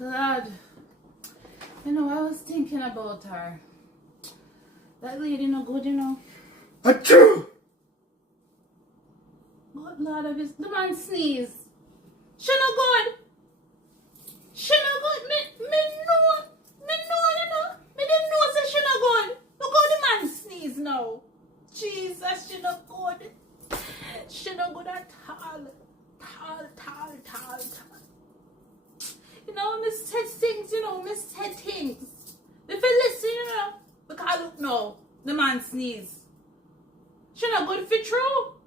Lord, you know, I was thinking about her. That lady no good, you know. Achoo! Good Lord of his, the man sneeze. She no good. She no good. Me know, you know. Me didn't know say she no good. Look how the man sneeze now. Jesus, she no good. She no good at all. Tall. You know, me said things, you know, me said things. If you listen, you know, because look now, the man sneeze. She not good for true.